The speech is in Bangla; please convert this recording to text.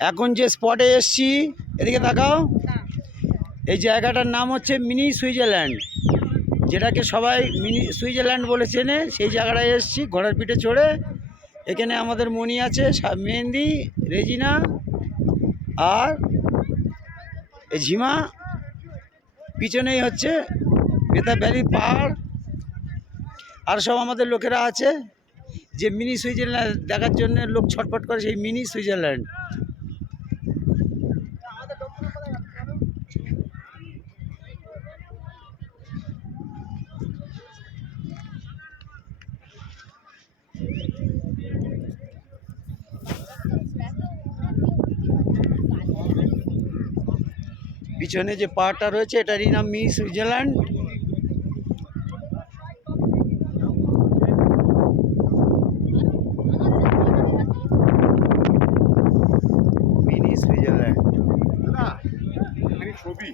এখন যে স্পটে এসছি, এদিকে তাকাও, এই জায়গাটার নাম হচ্ছে মিনি সুইজারল্যান্ড, যেটাকে সবাই মিনি সুইজারল্যান্ড বলে চেনে। সেই জায়গাটায় এসছি ঘোড়ার পিঠে চড়ে। এখানে আমাদের মণি আছে, মেহেন্দি, রেজিনা আর এই ঝিমা। পিছনেই হচ্ছে বেতা ভ্যালি পাহাড়, আর সব আমাদের লোকেরা আছে। যে মিনি সুইজারল্যান্ড দেখার জন্য লোক ছটফট করে, সেই মিনি সুইজারল্যান্ড। পিছনে যে পাহাড়টা রয়েছে এটারই নাম মিনি সুইজারল্যান্ড। মিনি সুইজারল্যান্ড ছবি